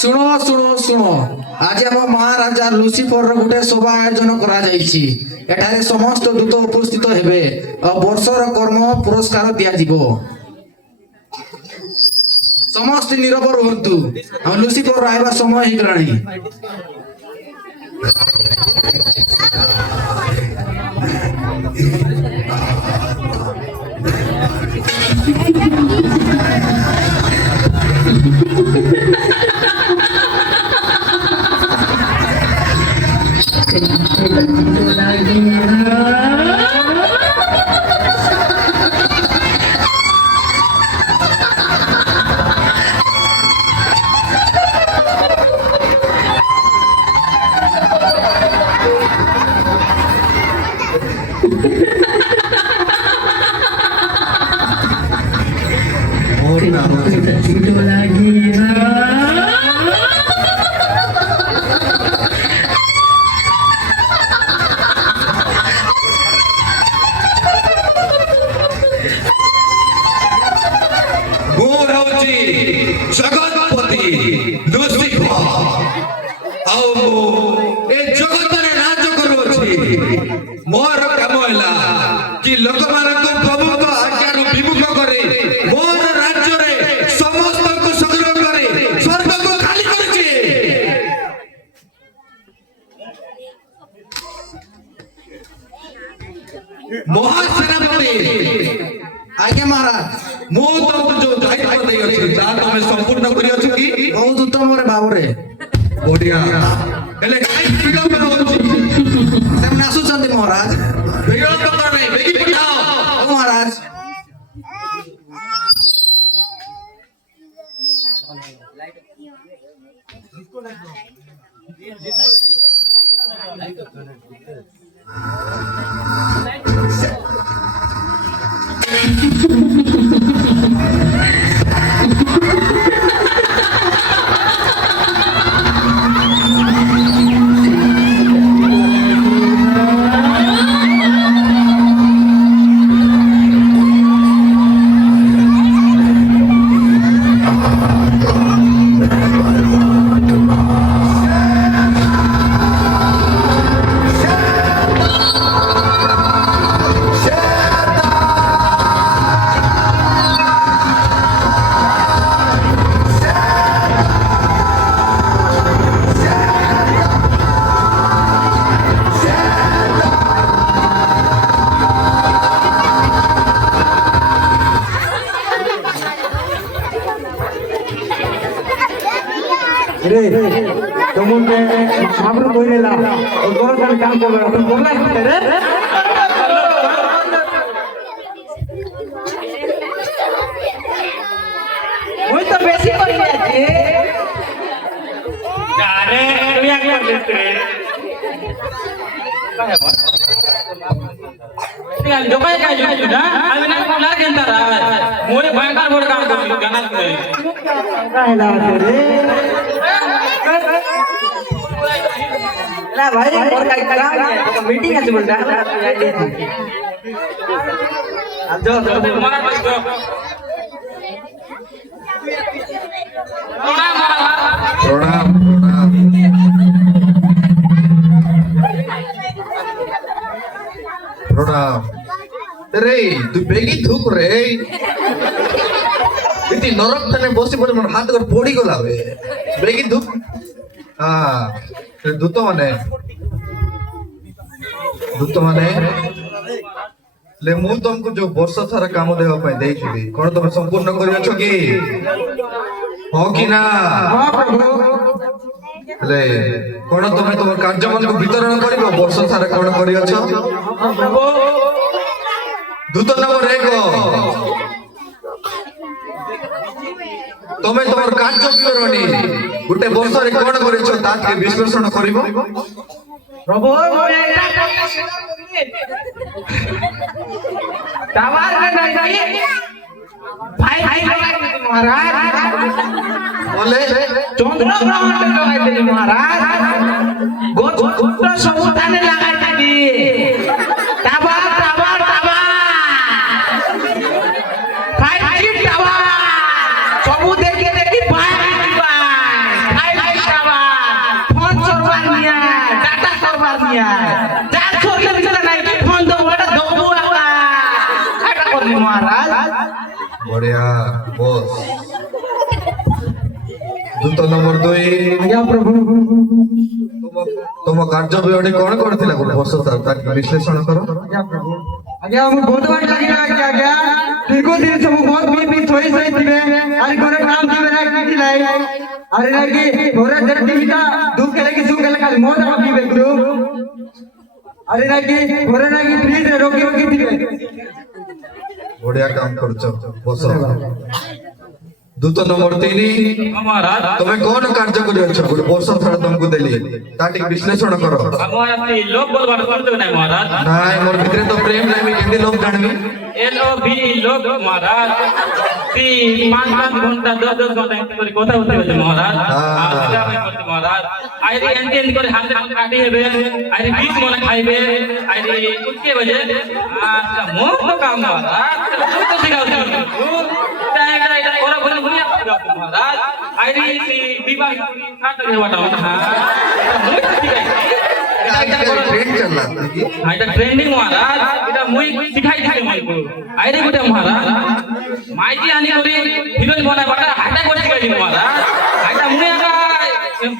শুণ শুণ শুণ আজ আম মহারাজা লুসিফর গোটে সভা আয়োজন করা যাইছি। এখানে সমস্ত দূত উপস্থিত হেবে বর্ষর কর্ম পুরস্কার দিয়াଯିব। ସମସ୍ତେ ନିରବ ରୁହନ୍ତୁ। ଆମ ଲୁସିଫର ଆଇବାର ସମୟ ହେଇଗଲାଣି। जगतपति लुसिफर आओ ए जगतरे राज करूछि। मोर काम हैला कि लोक मानक प्रभु को आज्ञा विमुख करे मोर राज्य रे समस्त को संग्रह करे स्वर्ग को खाली करछि। महासेनापति आज्ञा महाराज मो तुमको जो दायित्व दे अछि ता तमे संपूर्ण करि अछि कि बहुत उत्तम रे बाबरे बढ़िया हेले काई विलंब होछि। ସେମାନେ ଆସୁଛନ୍ତି ମହାରାଜ। विलंब कर नहीं बेगी पठाओ ଓ ମହାରାଜ। रे तुमने साबरू बोलेला और दोनों साल काम कर रहा तुम बोलना है रे वही तो बेसी कर लिया थे अरे तू या क्या लेते रे काय है यार जो काय काय जो ना अभी ना कुलार केंता रहा मोरे भयंकर बोल काम कर गाना काय ला रे ना भाई और काय काम है मीटिंग আছে बोलता अब जो तुम्हारा बस जो प्रणाम प्रणाम रे तू बेगी थूक रे इति नरक तने बसी पड़े मन हाथ कर पोड़ी गला बे बेगी थूक हां दूत माने ले मु तुमको जो वर्ष सारा काम देवा पई देइथिबी कोन तुम संपूर्ण करियो छ की हो कि ना हां प्रभु ले कोन तुम तुम कार्यमन को वितरण करिवो वर्ष सारा कोन करियो छ प्रभु दूत नंबर 1 তুমি তোমার কার্য বিবরণী গোটে বর্ষরে কোন করেছো তাকে বিশ্লেষণ করিব। প্রভু টাওয়ার নাই ভাই ভাই মহারাজ বলে চন্দ্রগ্রহণ লাগাইতেলি মহারাজ গোত্র সমুদানে লাগাইতেলি tower tower tower 5G tower সবু দেখে দেখি ভাই ভাই ভাই টাওয়ার ফোন সার্ভার নিয়া ডাটা সার্ভার নিয়া যার সরলে ভিতরে নাই কি ফোন দেবো এটা দেবো এটা করলি মহারাজ বড়িয়া বস। দূত নম্বর 2 আজ্ঞা প্রভু তোম কার্য বিবরণী কোন করছিলা গোটে বর্ষ তাকে বিশ্লেষণ কর। আজ্ঞা প্রভু আজ্ঞା ଆମକୁ ବହୁତ ବାଟ ଲାଗିଲା ଆଜ୍ଞା ଦୀର୍ଘ ଦିନ ସବୁ ବହୁତ ବି ଥୋଇ ଥିବେ ଆରି ଘରେ କାମ ଥିବେ ନା କିଛି ନାହିଁ ଆରି ଲାଗି ଘରେ ଦେର ଟିଭିଟା ଦୁଃଖ ଲାଗି ସୁଖ ଲାଗି ମୋ ଦାମ ପିବେ ଗୁରୁ ଆରି ଲାଗି ଘରେ ଲାଗି ଫ୍ରିଜରେ ରଖି ଥିବେ। বড়িয়া কাম করছো বস। দূত নম্বর 3 মহারাজ তুমি কোন কার্য করিছো গোটে বর্ষ থরা তোমাকে দেলি তাকে বিশ্লেষণ কর। আমার আপনি লোক বলবার করতে নাই মহারাজ নাই মোর ভিতরে তো প্রেম নাই আমি কেমনি লোক জানবি। LOV লোক মহারাজ 5-5 ঘন্টা 10-10 ঘন্টা এমনি করে কথা বলতে হবে মহারাজ আজকে আমি করতে মহারাজ আইরি এন্ড করে হাতে হাতে কাটি হবে আইরি বীজ মনে খাইবে আইরি উঠকে বাজে আচ্ছা মোর তো কাম মহারাজ তো শিখাও তাই এটা ওরা বলে বুনিয়া মহারাজ আইরি বিবাহ খাট দেওয়াটা হ্যাঁ মই শিখাই ট্রেন চললা নাকি এটা ট্রেন্ডিং মহারাজ এটা মুই শিখাই দিতে মাইকো আইরে গুটে মহারাজ মাইজি আনি করি হিরোইন বনাই বাটা হাটা করে শিখাই দি মহারাজ এটা মুই আকা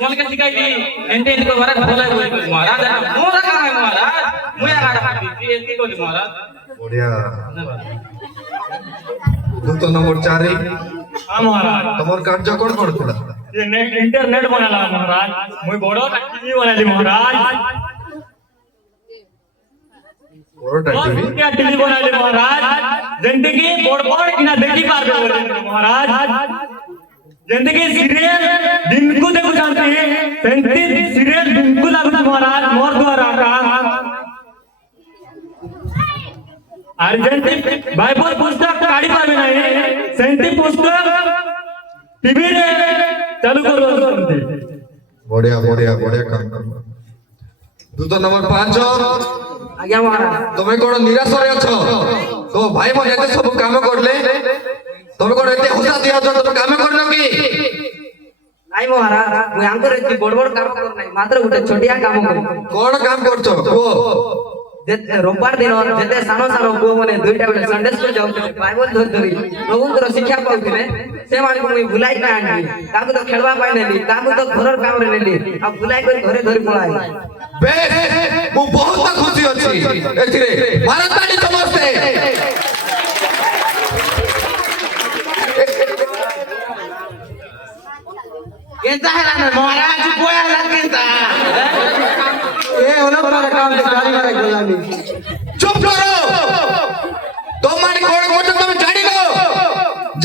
বলকে শিখাই দি এন্তে এন্তে করে বলাই বলাই মহারাজ এটা মোরা কাম है মহারাজ মুই আকা হাটি এতি করি মহারাজ বড়িয়া। দূত নম্বর 4 हाँ महाराज তোমার কার্য কোন করছিলা। ये इंटरनेट बनाला महाराज मुई बड़ो टीवी बनाली महाराज বড়টা টিভি क्या टीवी बनाली महाराज जिंदगी बड़ बड़ किना देखी पारबे बोले महाराज जिंदगी सीरियल दिन को देखो जानते सेंटी सीरियल दिन को लागू महाराज मोर द्वारा का अर्जेंटी बाइबल पुस्तक काढी पारबे नाही सेंटी पुस्तक टीवी रे चालू करो বড়িয়া বড়িয়া বড়িয়া কাম কর। দূত নম্বর 5 ଆଜ୍ଞା ମହାରାଜ তুমি কোন নিরাশরে আছো তো ভাই মানে এতে সব কাম করলে তুমি কোন এতে হুসা দিয়াছ তুমি কাম করনো কি। ନାଇଁ ମହାରାଜ ମୁଁ ଆଙ୍କର ଏତେ ବଡ ବଡ କାମ କରୁ ନାହିଁ ମାତ୍ର ଗୋଟେ ଛୋଟିଆ କାମ କରୁ কোন কাম করছো ও ରବିବାର ଦିନ ଯେତେ ସାନ ସାନ ପୁଅ ମାନେ 2ଟା ବେଳେ ସଣ୍ଡେ ସ୍କୁଲ ଯାଉଥିଲେ ବାଇବଲ ଧରି ଧରି ପ୍ରଭୁଙ୍କର ଶିକ୍ଷା ପାଉଥିଲେ ସେମାନଙ୍କୁ ମୁଁ ବୁଲାଇ ନା ଆଣିଲି ତାଙ୍କୁ ତ ଖେଳବା ପାଇଁ ନେଲି ତାଙ୍କୁ ତ ଘରର କାମରେ ନେଲି ଆଉ ବୁଲାଇ କରି ଘରେ ଧରି ପଳାଇଲି। বেশ মু বহুত খুশি অছি এথিরে ভারতানি সমস্তে কেনতা হেলা না মহারাজ কোয়া লাগেতা ଏ ଅଲଗା କାମ ଚାଲିବାରେ ଗଲାନି চুপ করো তোমারে কোন করছো তুমি জানিনো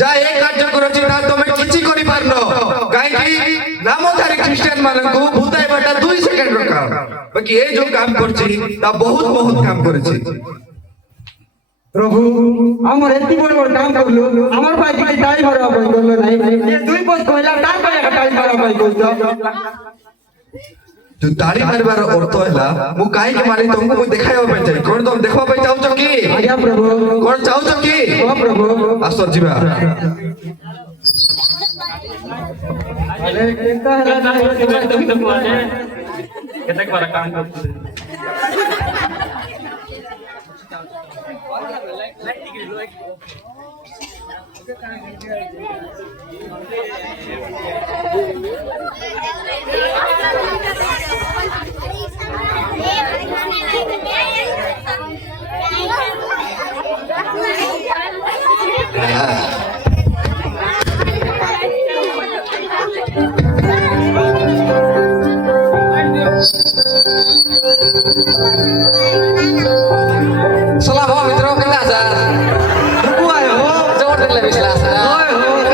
যা এই কার্য করছি না তুমি কিছু করি পারনো কাইকি নামধারী খ্রিস্টান মানকু ভূতাই বাটা 2 সেকেন্ড রকা বাকি এই যে কাম করছি তা বহুত বহুত কাম করেছি। ପ୍ରଭୁ ଆମର ଏତେ ବଡ ବଡ କାମ କଲୁ ଆମର ପାଇଁ କିଛି ଟାଇମ ମାରିବା ପାଇଁ ଗଲ ନାହିଁ ଏ 2 ବର୍ଷ କହିଲା ତାର ପାଇଁ ଟାଇମ ମାରିବା ପାଇଁ କହୁଛ। ତୁ ତାଳି ମାରିବାର ଅର୍ଥ ହେଲା ମୁଁ କାହିଁକି ମାରି ତମକୁ ମୁଁ ଦେଖାଇବା ପାଇଁ ଚାହିଁ କଣ ତମେ ଦେଖିବା ପାଇଁ ଚାହୁଁଛ କି ଆଜ୍ଞା ପ୍ରଭୁ କଣ ଚାହୁଁଛ କି ହଁ ପ୍ରଭୁ ଆସ ଯିବା। ଆରେ କେନ୍ତା ହେଲା କେତେ କର କାମ କରୁଥିଲେ Salah bawa mitro kena asar. Buku ayo. Jawab dulu bisa asar.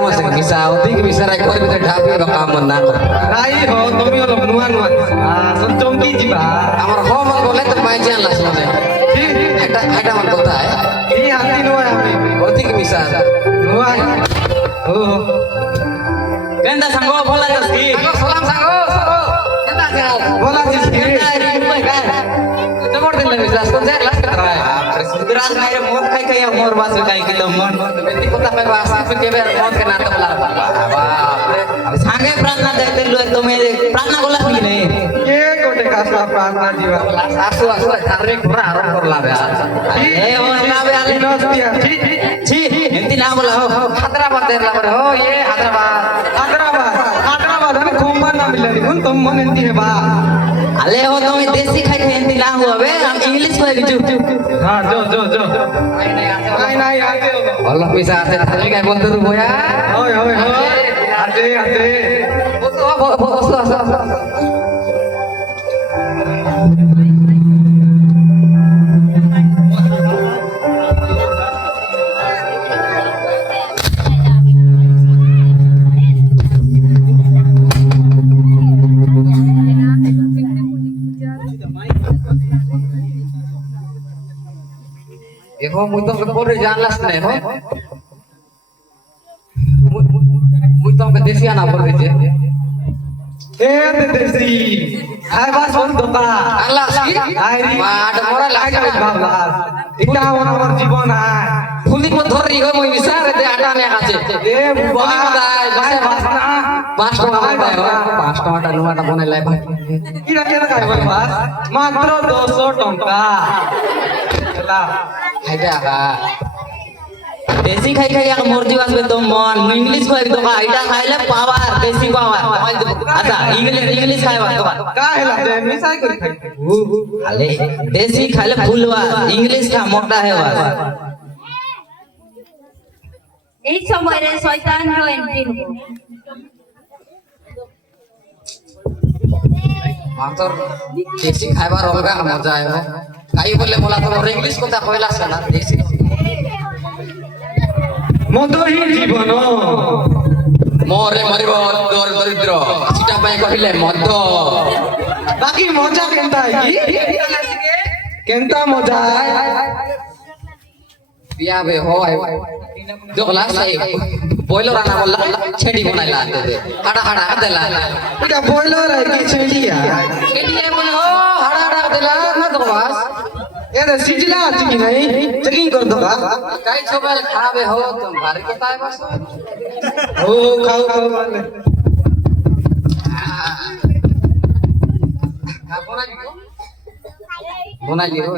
কাম আছে মিছা অধিক মিছারাই করবি তো ঢাবি বা কাম না কর নাই হ তুমি অলপ নুয়া নুয়া চমকি যিবা আমার হ মন বলে তো মাই জান লাস না এটা আমার কথা এই হাতি নুয়া আমি অধিক মিছা নুয়া ও কেন্দা সাঙ্গ বলা যাচ্ছি সালাম সাঙ্গো কেতা আছে বলা দিস কি জবর দিন লাগে লাস কোন যায় লাস করা सुधराज नहीं रे मौत खाई खाई मोर बास खाई किलो मन बेटी को ता पे वासा पे के बेर मौत के नाते बोला बाप रे सांगे प्रार्थना देते लो तो मैं प्रार्थना बोला नहीं नहीं কে কোটে কাসলা প্রাণনা জীবা लास आसु आसु धार्मिक पूरा आराम कर लावे ए ओ लावे आले নস্তিয়া ছি छी हिंदी ना बोला हो हैदराबाद देर ला हो ये हैदराबाद হায়দ্রাবাদ আমি কোম্পান না মিলারি কোন তুম মন এন্তি হেবা आले हो तो मैं देसी खाई खाई हिंदी ना हुआ बे हम इंग्लिश में भी चुप হ্যাঁ জো नहीं नहीं आते নাই নাই আতে Allah bisa ate धार्मिक है बोलते तू बोया হয় আতে বসো Eko muই তো পরে জানলাস না हो মুই তো দেশি আনা পড়ে যে এ দেশি আই বাস বল দোকা আল্লাহ আই রি মাড মোরা লাগে বাবা এটা আমার জীবন আয় ফুলি মত ধরি গো মুই বিচারে দে আটা নে আছে এ বাবা আই বাস না 5 টাকা পাই 5 টাকা নোয়াটা বনাইলাই ভাই কি রাখে না খাইব বাস মাত্র 200 টাকা এলা হাইটা देसी खाई खाई एक मोर दिवस में तो मन इंग्लिश को एक तो का आइटा खाइले पावर देसी पावर अच्छा इंग्लिश खाइबा तो का हेला जे मिसाई करी खाई आले देसी खाइले फुलवा इंग्लिश का मोटा है बस এই সময়ে শয়তানর এন্ট্রি হবো মাতর দেশি খাইবার অলগা মজা আয় কাই বলে বলা তোমার ইংলিশ কথা কইলা না দেশি মদহি জীবন মরে মরিব দরিদ্র সেটা পাই কহিলে মদ বাকি মজা কেনতা কি কেনতা মজা বিয়া বে হয় জগলা সাই বইলো রান্না বললা ছেড়ি বনাইলা দে হাড়া হাড়া দেলা এটা বয়লার কি ছেড়িয়া কেটিয়ে বলে ও হাড়া হাড়া দেলা না তো বাস এরে সিজলা আছে কি নাই চেকিং কর দোকা কাই ছবেল খাবে হো তুম ভারি কথায় বাস ও খাও মানে বনাই দিও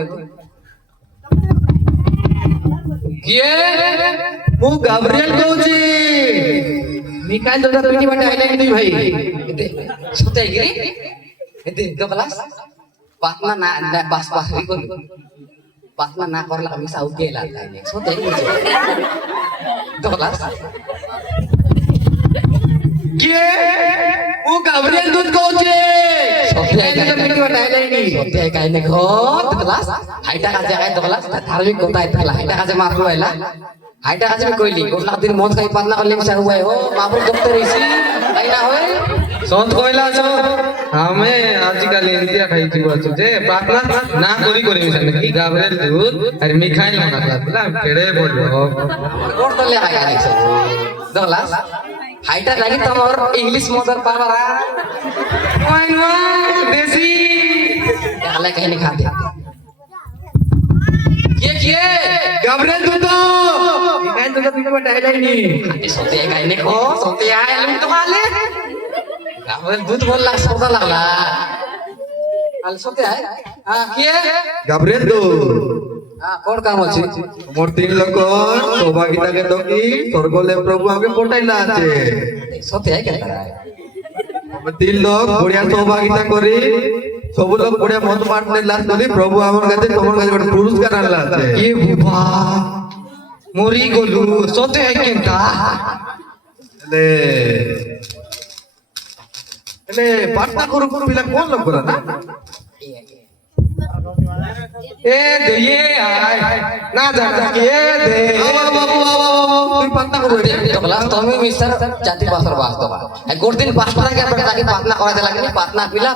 কিয়ে ও গাব্রিয়েল কউছি মিকাইল দাদা পিটি বাটে আইলা কি ভাই এতে সতে গিরি এতে তো ক্লাস পাতনা না বাস পাসরি করি পাতনা না করলা আমি সাউ গেলা তাইলে সতে গিরি তো ক্লাস কে ও গাব্রিয়েল দুধ কউছি সতে আইলা পিটি বাটে আইলা নি সতে আইলা ঘর তো ক্লাস হাইটা কাজে আই তো ক্লাস ধার্মিক কথা আইতালা হাইটা কাজে মারলো আইলা হাইটা কাজে কইলি গোলা দিন মদ খাই পাতনা করলে মিছা হুয়াই ও বাবুর দপ্তর হইছি তাই না হয় সত কইলা ছ আমি আজকাল ইন্ডিয়া খাইছি বলছো যে প্রার্থনা না করি মিশন কি গাব্রিয়েল দুধ আর মিখাইল না কাটলা কেড়ে বলবো কোন তলে হাই আই সব দলাস হাইটা লাগি তোমার ইংলিশ মদর পাওয়ারা ওই নয় দেশি তাহলে কাহিনী খাতে কে গাব্রিয়েল দুধ মিখাইল তো পিটে বাটা আইলাইনি সতে কাহিনী কো সতে আই আমি তো খালে আমার দুধ বললা সদা লাগলা আল সতে আই কে গাব্রিয়েল দুধ কোন কাম আছে মোর 3 লক্ষ সৌভাগিতাকে দকি স্বর্গলে প্রভু আমাকে পটাইলা আছে সতে আই কেন 3 লোক বড়িয়া সৌভাগিতা করি সবু লোক বড়িয়া মত মারনে লাস করি প্রভু আমার কাছে তোমার কাছে একটা পুরস্কার আনলা আছে এ বুবা মরি গলু সতে হয় কেনতা এলে পাটনা করু পিলা কোন লোক করা না এ দে এ আয় না জানা কি এ দে তুই পাতনা করবি দোকলাস তুমি মিস্টার জাতি বাসর বাস দবা এই গোরদিন পাঁচটা থেকে আপনাকে তাকে পাতনা করাতে লাগেনি পাতনা পিলা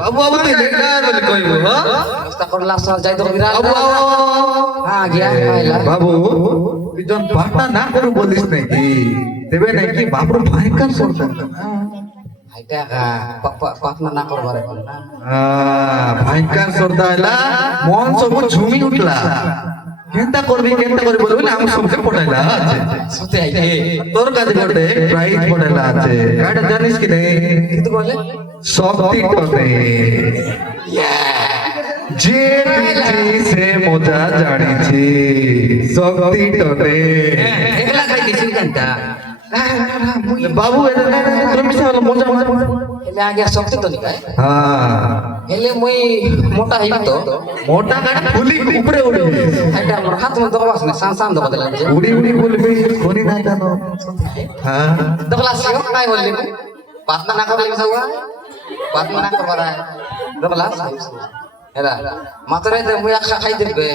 বাবু বাবু তুই দেখা বলে কইব হ্যাঁ রাস্তা করলা সর যাই তো বিরাল হ্যাঁ গিয়া আইলা বাবু তুই যখন পাটনা না করু বলিস নাকি দেবে নাকি বাবুর ভয়ঙ্কর সরকার হাইটা পাতনা না করবার এখন না ভয়ঙ্কর সর্দা এলা মন সব ঝুমি উঠলা কেনটা করবি বলবি না আমি সবকে পড়াইলা আছে সতে আইলে তোর কাছে বটে প্রাইজ পড়াইলা আছে কাটা জানিস কি নেই কিন্তু বলে শক্তি টনে যে পিঠে সে মজা জানিছি শক্তি টনে একলা খাই দিছি জানতা বাবু তুমি সাল মজা এলে আগে শক্তি তো নিকায় হ্যাঁ এলে মুই মোটা হইব তো মোটা কাটা ফুলি উপরে উড়ে হাইটা আমার হাত মধ্যে দবাস না সান দবা দিলাম যে উড়ি বলবি কোনি না জানো হ্যাঁ দবলা সিও কাই বললি পাতনা না করলে কি হওয়া পাতনা না করবার দবলা এরা মাতরে দে মুই খাই দেবে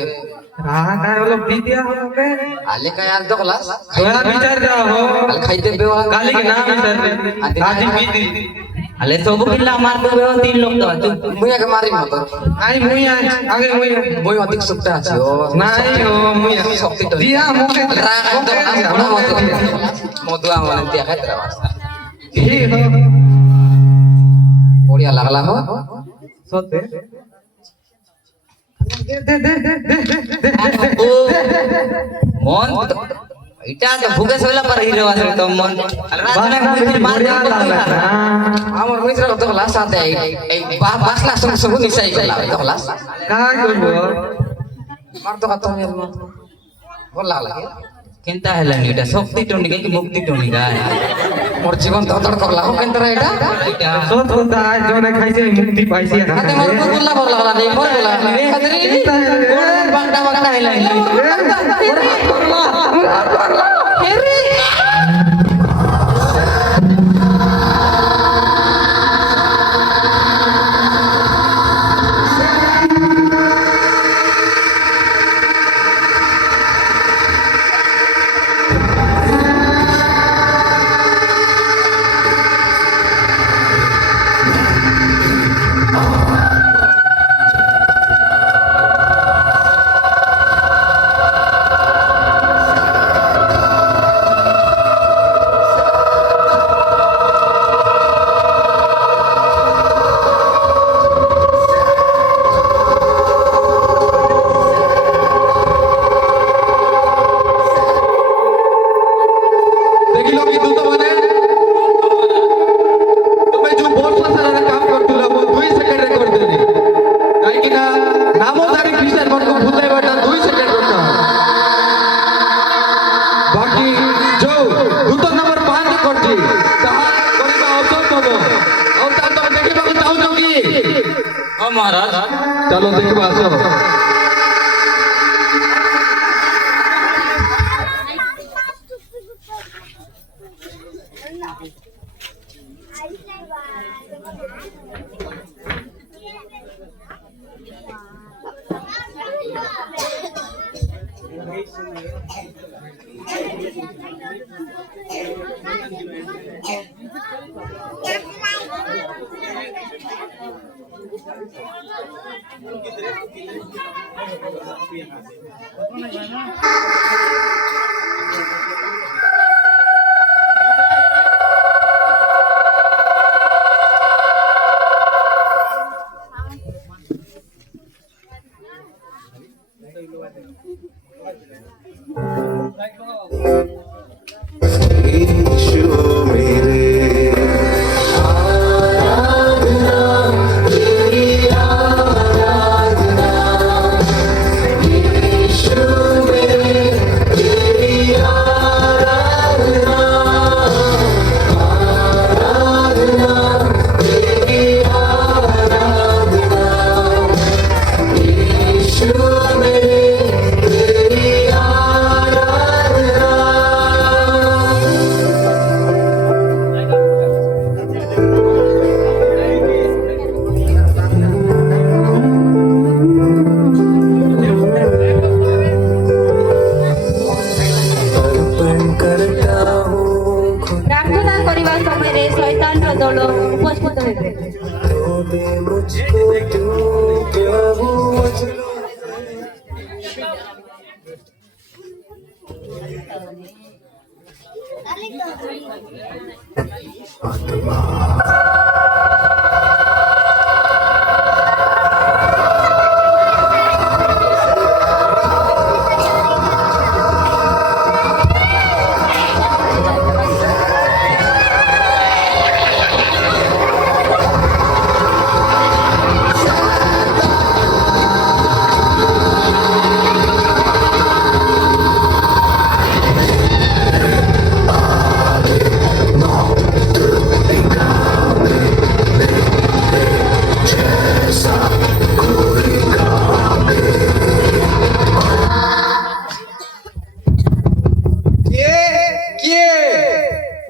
রাহা কায় হলো বিদিয়া হবে আলে কাই আর দবলা তোরা বিচার দাও আলে খাই দেবে গালি কি না বিচার দে আদি বিদি আলে সবু কিল্লা মার দেবে 3 লোক তো মুই আগে মারি মত আই মুই আগে মুই মুই অধিক সুখটা আছে ও নাই ও মুই শক্তি তো দিয়া মুখে রাগ দবলা মত মধুয়া মানে দিয়া খাই দেবা কি হো বড়িয়া লাগলা হো সতে দে ও মন এটা তো ভুগে সইলা পার হিরো আছে তো মন রাজনে মুই মার দে আমার মিত্র দবলা সাথে এই বাসলা সঙ্গ নিসাই গেল দবলা কাজ করব মার তো কথা আমি ভাল লাগলা কেনতা হেলানি এটা শক্তি টনিকা কি মুক্তি টনিকা মোর জীবন ধড় করলা হো কেন এটা এটা সত কথা জনে খাইছে মুক্তি পাইছে হাতে মোর বললা ভাল লাগলা নেই মোর বলা হাতে বাগডা হেলানি ଦେଖିଲ କି ଦୂତ ମାନେ ତମେ ଯୋଉ ବର୍ଷ ସାରା କାମ କରୁଥିଲ ମୁଁ 2 ସେକେଣ୍ଡରେ କରିଦେଲି କାହିଁକି ନା ନାମଧାରୀ ଖ୍ରୀଷ୍ଟିଆନ ମାନଙ୍କୁ ଭୁଲାଇବାଟା 2 ସେକେଣ୍ଡ କଥା ବାକି ଯୋଉ ଦୂତ ନମ୍ବର 5 କରିଛି ତାହା କରିବା ଅସମ୍ଭବ ଆଉ ତାହା ତମେ ଦେଖିବାକୁ ଚାହୁଁଛ କି ও মহারাজ ଚାଲ ଦେଖିବା ଆସ କରିବା ସମୟରେ ଶୈତାନର ଦଳ ଉପସ୍ଥିତ ହେବେ।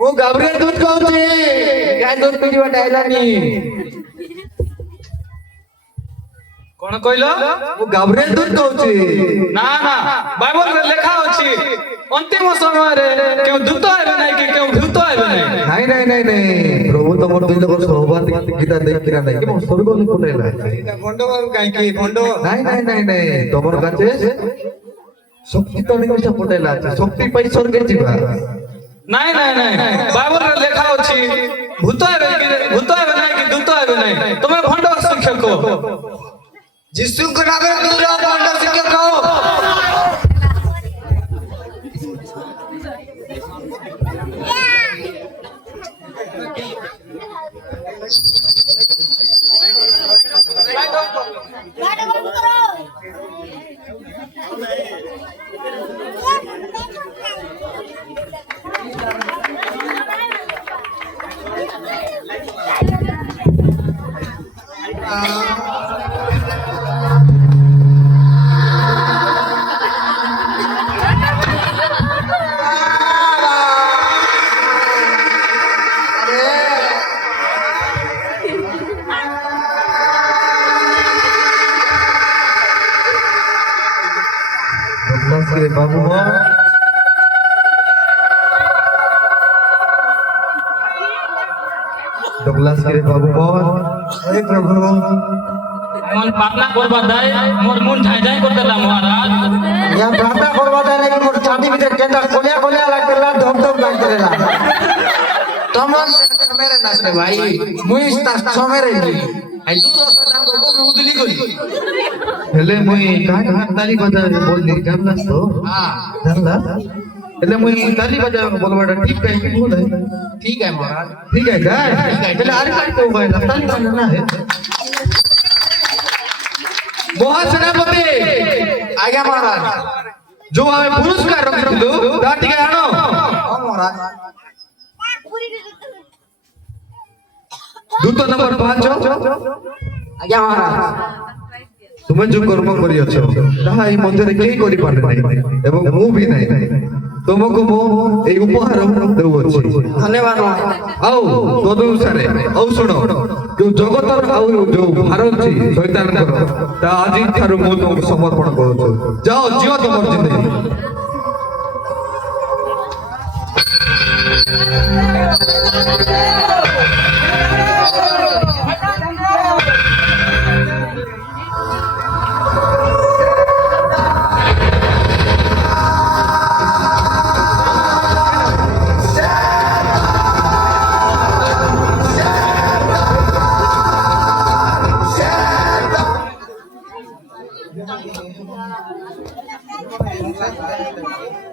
ମୁଁ ଗାବରିଏଲ ଦୁଧ କହୁଛି ଗାଈ ଦୁଧ ପିଇବାଟା ହେଲାନି। କଣ କହିଲ? ମୁଁ ଗାବରିଏଲ ଦୁଧ କହୁଛି। ନା ନା ବାଇବଲରେ ଲେଖା ଅଛି ଅନ୍ତିମ ସମୟରେ କେଉଁ ଦୂତ ହେବେ ନାହିଁ କି କେଉଁ ଭୂତ ହେବେ ନାହିଁ। ନାଇଁ ନାଇଁ ନାଇଁ ନାଇଁ ପ୍ରଭୁ ତମର 2 ଲୋକ ସହବାଦ ଗୀତା ଦେଖିରା ନାଇଁ କି ମୋ ସ୍ୱର୍ଗ ଲୋକ ନେଲା। ଭଣ୍ଡ କାହିଁକି ଭଣ୍ଡ? ନାଇଁ ନାଇଁ ନାଇଁ ନାଇଁ ତମର କାছে ଶକ୍ତି ତ ନିମିଷ ପଟେଲା ଅଛି ଶକ୍ତି ପାଇଁ ସ୍ୱର୍ଗ ଯିବା। ନାଇଁ ନାଇଁ ନାଇଁ ବାଇବଲରେ ଲେଖା ଅଛି ଭୂତ ହେବେ ନାହିଁ କି ଦୂତ ହେବେ ନାହିଁ। ତମେ ଭଣ୍ଡ ଶିକ୍ଷକ। ଯୀଶୁଙ୍କ ନାମରେ ଦୂର ଭଣ୍ଡ ଶିକ୍ଷକ। बाबू डगलास के बाबू हे प्रभु मन प्रार्थना करबा दाय मोर मन ठाई जाय करतेला महाराज। या प्रार्थना करबा दाय कि मोर छाती भीतर केंदा कोलिया कोलिया लागतेला धम धम लागतेला। तमन समेरे नास रे भाई मुई ता समेरे नी आई दूर से नाम को मैं उदली गली हेले मुई का ताली बजा बोलली जानलास तो हां जानला हेले मुई ताली बजा बोलवाडा ठीक है कि बोल है ठीक आहे महाराज। ठीक है काय हेले अरे काय तो भाई ताली बजाना है। महासेनापति आज्ञा महाराज। जो हमें पुरस्कार रखिलु दाटी के आनो। हां महाराज। दूत नंबर 5 आज्ञा महाराज। तुम जो कर्म करी अछो ताहा ई मध्यरे केही करि पारे नै एवं मु भी नै तुमको मो ए उपहार देउ अछि। धन्यवाद महाराज। आओ तदनुसारे औ सुनो जो जगतर आउ जो भारत छी शैतान कर ता आजि थारु मु तुमको समर्पण करू जाओ जियो तमर जिंदगी। Thank you.